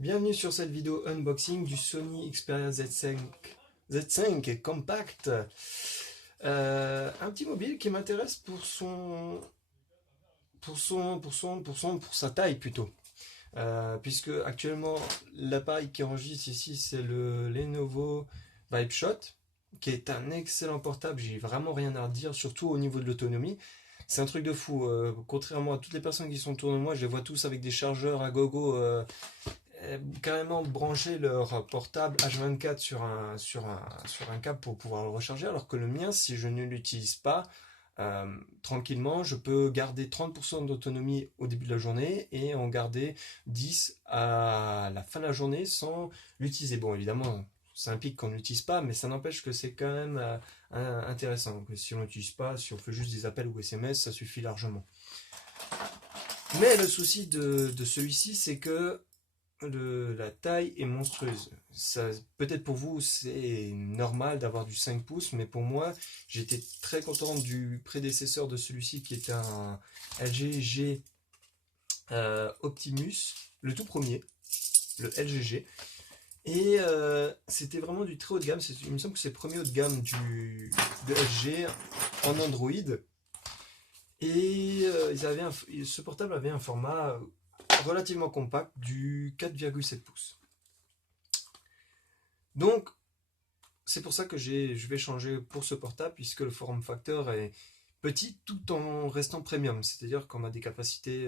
Bienvenue sur cette vidéo unboxing du Sony Xperia Z5 Compact. Un petit mobile qui m'intéresse pour sa taille plutôt. Puisque actuellement l'appareil qui enregistre ici c'est le Lenovo VibeShot, qui est un excellent portable, j'ai vraiment rien à redire, surtout au niveau de l'autonomie. C'est un truc de fou. Contrairement à toutes les personnes qui sont autour de moi, je les vois tous avec des chargeurs à gogo, carrément brancher leur portable H24 sur un câble pour pouvoir le recharger, alors que le mien, si je ne l'utilise pas, tranquillement, je peux garder 30% d'autonomie au début de la journée et en garder 10 à la fin de la journée sans l'utiliser. Bon, évidemment, ça implique qu'on ne l'utilise pas, mais ça n'empêche que c'est quand même intéressant. Que si on l'utilise pas, si on fait juste des appels ou SMS, ça suffit largement. Mais le souci de celui-ci, c'est que la taille est monstrueuse. Peut-être pour vous, c'est normal d'avoir du 5 pouces, mais pour moi, j'étais très content du prédécesseur de celui-ci qui était un LG Optimus, le tout premier, le LGG. Et c'était vraiment du très haut de gamme. Il me semble que c'est le premier haut de gamme de LG en Android. Et ce portable avait un format relativement compact du 4,7 pouces. Donc, c'est pour ça que je vais changer pour ce portable, puisque le form factor est petit tout en restant premium. C'est-à-dire qu'on a des capacités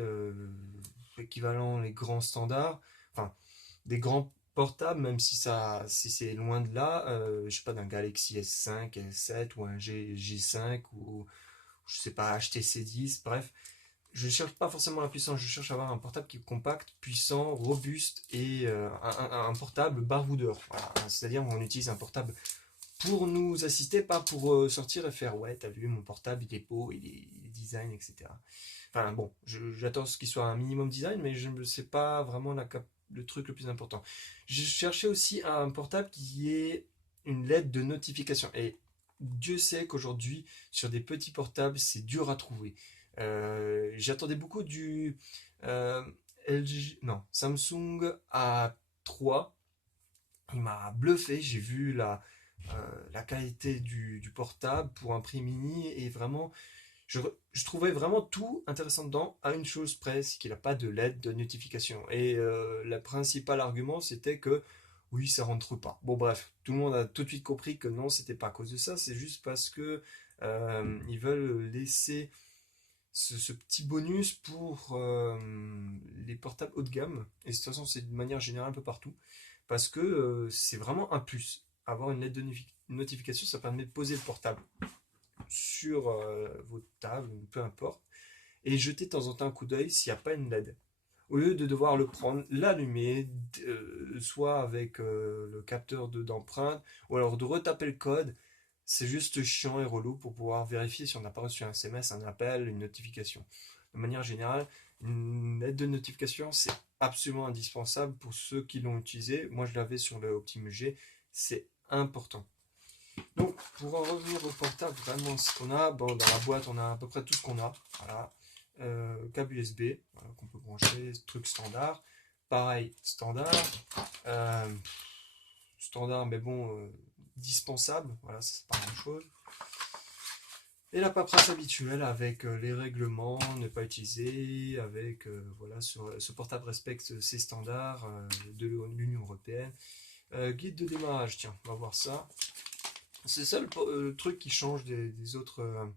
équivalentes les grands standards, enfin, des grands portables, même si c'est loin de là, je sais pas, d'un Galaxy S5, S7 ou un G5 ou je sais pas, HTC 10, bref. Je cherche pas forcément la puissance, je cherche à avoir un portable qui est compact, puissant, robuste et un portable baroudeur. Voilà. C'est-à-dire qu'on utilise un portable pour nous assister, pas pour sortir et faire ouais, t'as vu, mon portable il est beau, il est design, etc. Enfin bon, j'attends ce qu'il soit un minimum design, mais je ne sais pas vraiment le truc le plus important. Je cherchais aussi un portable qui ait une LED de notification. Et Dieu sait qu'aujourd'hui, sur des petits portables, c'est dur à trouver. J'attendais beaucoup du non, Samsung A3. Il m'a bluffé, j'ai vu la qualité du portable pour un prix mini et vraiment, je trouvais vraiment tout intéressant dedans, à une chose près, c'est qu'il n'a pas de LED de notification. Et le principal argument, c'était que oui, ça rentre pas. Bon, bref, tout le monde a tout de suite compris que non, c'était pas à cause de ça, c'est juste parce que ils veulent laisser ce petit bonus pour les portables haut de gamme. Et de toute façon, c'est de manière générale un peu partout. Parce que c'est vraiment un plus. Avoir une lettre de notification, ça permet de poser le portable sur votre table, peu importe, et jeter de temps en temps un coup d'œil s'il n'y a pas une LED. Au lieu de devoir le prendre, l'allumer, soit avec le capteur d'empreinte, ou alors de retaper le code, c'est juste chiant et relou pour pouvoir vérifier si on n'a pas reçu un SMS, un appel, une notification. De manière générale, une lettre de notification, c'est absolument indispensable pour ceux qui l'ont utilisé. Moi, je l'avais sur le Optimus G, c'est important. Donc, pour en revenir au portable, vraiment ce qu'on a, bon, dans la boîte, on a à peu près tout ce qu'on a. Voilà. Câble USB, voilà, qu'on peut brancher, truc standard. Pareil, standard. Euh, Standard, mais bon, dispensable. Voilà, c'est pas la même chose. Et la paperasse habituelle avec les règlements, ne pas utiliser, avec voilà, ce portable respecte ses standards de l'Union Européenne. Guide de démarrage, tiens, on va voir ça. C'est ça le truc qui change des autres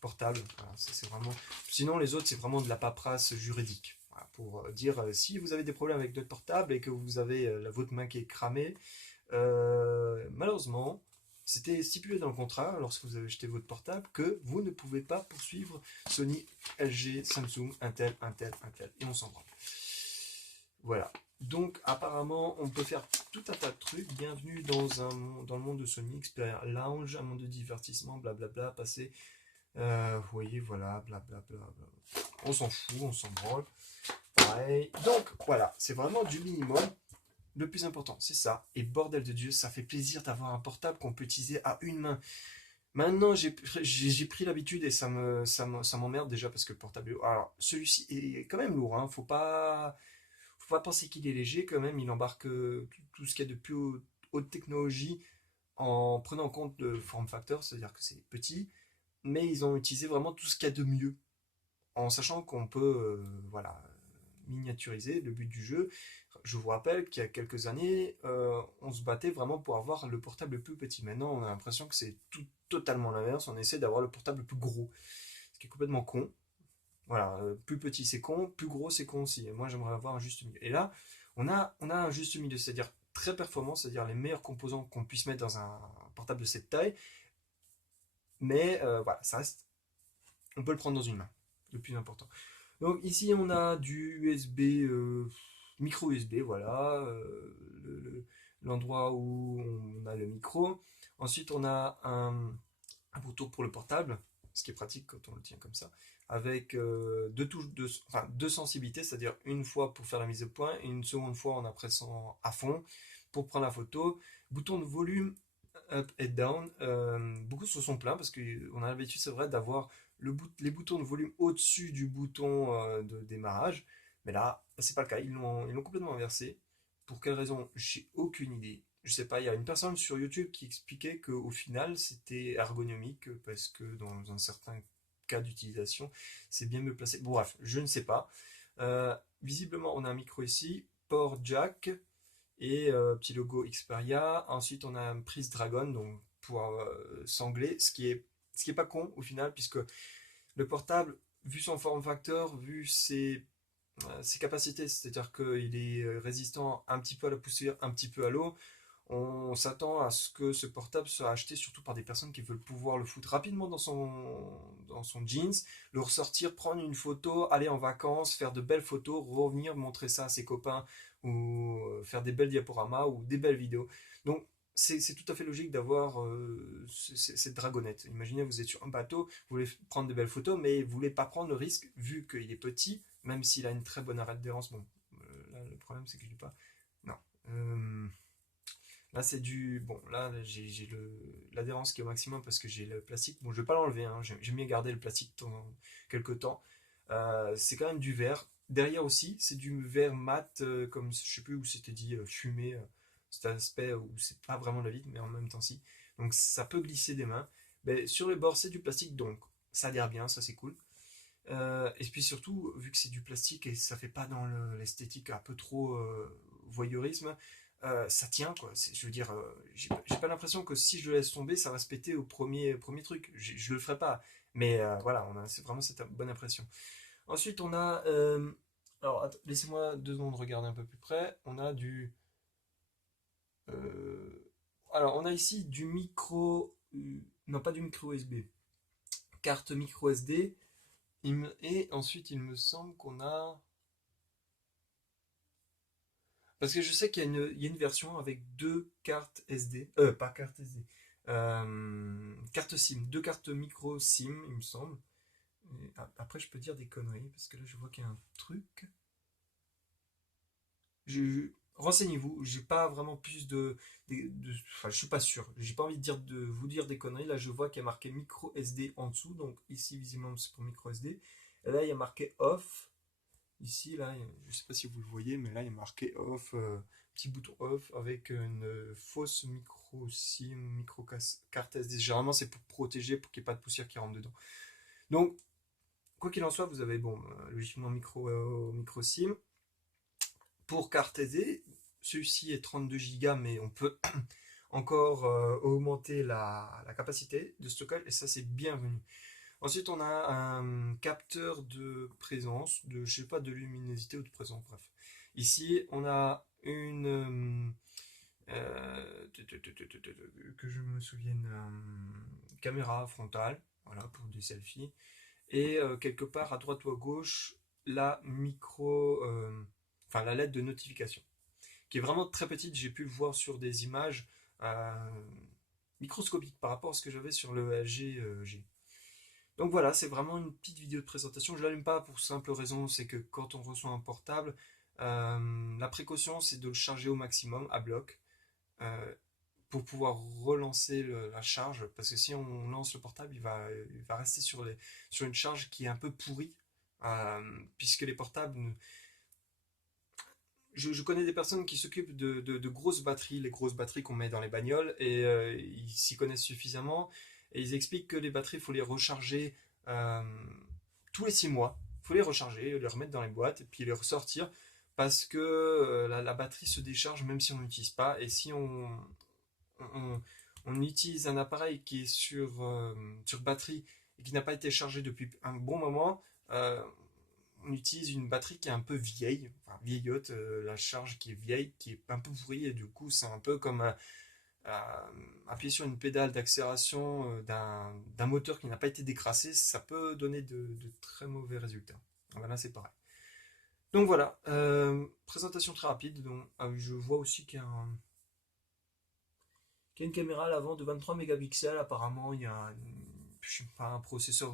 portables. Voilà, c'est vraiment. Sinon, les autres, c'est vraiment de la paperasse juridique. Voilà, pour dire si vous avez des problèmes avec d'autres portables et que vous avez votre main qui est cramée, malheureusement, c'était stipulé dans le contrat, lorsque vous avez acheté votre portable, que vous ne pouvez pas poursuivre Sony, LG, Samsung, Intel, Intel, Intel. Et on s'en branle. Voilà. Donc, apparemment, on peut faire tout un tas de trucs. Bienvenue dans le monde de Sony, Xperia Lounge, un monde de divertissement, blablabla, passer. Vous voyez, voilà, blablabla. On s'en fout, on s'en branle. Pareil. Donc, voilà, c'est vraiment du minimum. Le plus important, c'est ça. Et bordel de Dieu, ça fait plaisir d'avoir un portable qu'on peut utiliser à une main. Maintenant, j'ai pris l'habitude et ça m'emmerde déjà parce que le portable est lourd. Alors, celui-ci est quand même lourd, hein. Faut faut pas penser qu'il est léger quand même, il embarque tout ce qu'il y a de plus haute technologie en prenant en compte le form factor, c'est-à-dire que c'est petit, mais ils ont utilisé vraiment tout ce qu'il y a de mieux, en sachant qu'on peut voilà, miniaturiser le but du jeu. Je vous rappelle qu'il y a quelques années, on se battait vraiment pour avoir le portable le plus petit. Maintenant, on a l'impression que c'est totalement l'inverse. On essaie d'avoir le portable le plus gros, ce qui est complètement con. Voilà, plus petit c'est con, plus gros c'est con aussi. Et moi, j'aimerais avoir un juste milieu. Et là, on a un juste milieu, c'est-à-dire très performant, c'est-à-dire les meilleurs composants qu'on puisse mettre dans un portable de cette taille. Mais voilà, ça reste, on peut le prendre dans une main, le plus important. Donc ici, on a du USB, micro USB, voilà, l'endroit où on a le micro. Ensuite, on a un bouton pour le portable, ce qui est pratique quand on le tient comme ça, avec deux touches, enfin, deux sensibilités, c'est-à-dire une fois pour faire la mise au point et une seconde fois en pressant à fond pour prendre la photo. Bouton de volume up et down, beaucoup se sont plaints parce qu'on a l'habitude, c'est vrai, d'avoir les boutons de volume au-dessus du bouton de démarrage, mais là, c'est pas le cas, ils l'ont complètement inversé. Pour quelle raison? J'ai aucune idée. Je sais pas, il y a une personne sur YouTube qui expliquait qu'au final, c'était ergonomique parce que dans un certain cas d'utilisation, c'est bien mieux placé. Bon, bref, je ne sais pas. Visiblement, on a un micro ici, port jack, et petit logo Xperia. Ensuite, on a une prise Dragon, donc pour sangler, ce qui est pas con au final, puisque le portable, vu son form factor, vu ses capacités, c'est-à-dire qu'il est résistant un petit peu à la poussière, un petit peu à l'eau, on s'attend à ce que ce portable soit acheté surtout par des personnes qui veulent pouvoir le foutre rapidement dans son jeans, le ressortir, prendre une photo, aller en vacances, faire de belles photos, revenir montrer ça à ses copains ou faire des belles diaporamas ou des belles vidéos. Donc c'est tout à fait logique d'avoir cette dragonnette. Imaginez, vous êtes sur un bateau, vous voulez prendre de belles photos, mais vous voulez pas prendre le risque, vu qu'il est petit, même s'il a une très bonne adhérence. Bon, là, le problème, c'est que je l'ai pas. Non. Là, c'est du. Bon, là, j'ai l'adhérence qui est au maximum parce que j'ai le plastique. Bon, je vais pas l'enlever, hein. J'aime bien garder le plastique quelques temps. C'est quand même du verre. Derrière aussi, c'est du verre mat, comme je sais plus où c'était dit fumé. Cet aspect où c'est pas vraiment de la vitre, mais en même temps si. Donc ça peut glisser des mains. Mais sur les bords, c'est du plastique, donc ça adhère bien, ça c'est cool. Et puis surtout, vu que c'est du plastique et ça fait pas dans l'esthétique un peu trop voyeurisme, ça tient quoi. Je veux dire, j'ai pas l'impression que si je le laisse tomber, ça va se péter au premier truc. Je le ferai pas. Mais voilà, c'est vraiment cette bonne impression. Ensuite, on a. Alors, laissez-moi 2 secondes regarder un peu plus près. On a du. Alors, on a ici du micro. Non, pas du micro USB. Carte micro SD. Et ensuite, il me semble qu'on a. Parce que je sais qu'il y a une version avec deux cartes SD. Pas carte SD. Carte SIM. Deux cartes micro SIM, il me semble. Et après, je peux dire des conneries. Parce que là, je vois qu'il y a un truc. Renseignez-vous. J'ai pas vraiment plus enfin, je suis pas sûr. J'ai pas envie de vous dire des conneries. Là, je vois qu'il y a marqué micro SD en dessous. Donc ici, visiblement, c'est pour micro SD. Et là, il y a marqué off. Ici, là, je ne sais pas si vous le voyez, mais là, il y a marqué off, petit bouton off avec une fausse micro SIM, carte SD. Généralement, c'est pour protéger, pour qu'il n'y ait pas de poussière qui rentre dedans. Donc, quoi qu'il en soit, vous avez, bon, logiquement micro SIM. Pour carte SD, celui-ci est 32 Go, mais on peut encore augmenter la capacité de stockage, et ça, c'est bienvenu. Ensuite, on a un capteur de présence, je sais pas, de luminosité ou de présence, bref. Ici, on a une, que je me souvienne, caméra frontale, voilà, pour des selfies. Et quelque part, à droite ou à gauche, enfin la lettre de notification, qui est vraiment très petite, j'ai pu le voir sur des images microscopiques par rapport à ce que j'avais sur le LG G. Donc voilà, c'est vraiment une petite vidéo de présentation. Je ne l'allume pas pour simple raison, c'est que quand on reçoit un portable, la précaution c'est de le charger au maximum à bloc euh, pour pouvoir relancer la charge. Parce que si on lance le portable, il va rester sur une charge qui est un peu pourrie. Puisque les portables je connais des personnes qui s'occupent de grosses batteries, les grosses batteries qu'on met dans les bagnoles, et ils s'y connaissent suffisamment. Et ils expliquent que les batteries, il faut les recharger euh, tous les 6 mois. Il faut les recharger, les remettre dans les boîtes, et puis les ressortir, parce que la batterie se décharge même si on n'utilise pas. Et si on, on utilise un appareil qui est sur batterie et qui n'a pas été chargé depuis un bon moment, on utilise une batterie qui est un peu vieille, enfin vieillotte, la charge qui est vieille, qui est un peu pourrie, et du coup c'est un peu comme appuyer sur une pédale d'accélération d'un moteur qui n'a pas été décrassé, ça peut donner de très mauvais résultats. Voilà, c'est pareil. Donc voilà, présentation très rapide. Donc, je vois aussi qu'il y a une caméra à l'avant de 23 mégapixels. Apparemment, il y a je sais pas, un processeur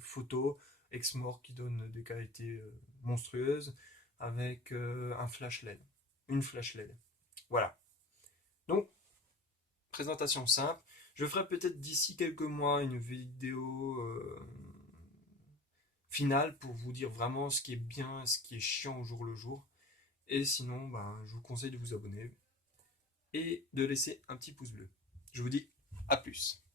photo Exmor qui donne des qualités monstrueuses avec un flash LED. Une flash LED. Voilà. Donc, présentation simple. Je ferai peut-être d'ici quelques mois une vidéo finale pour vous dire vraiment ce qui est bien, ce qui est chiant au jour le jour. Et sinon, ben, je vous conseille de vous abonner et de laisser un petit pouce bleu. Je vous dis à plus.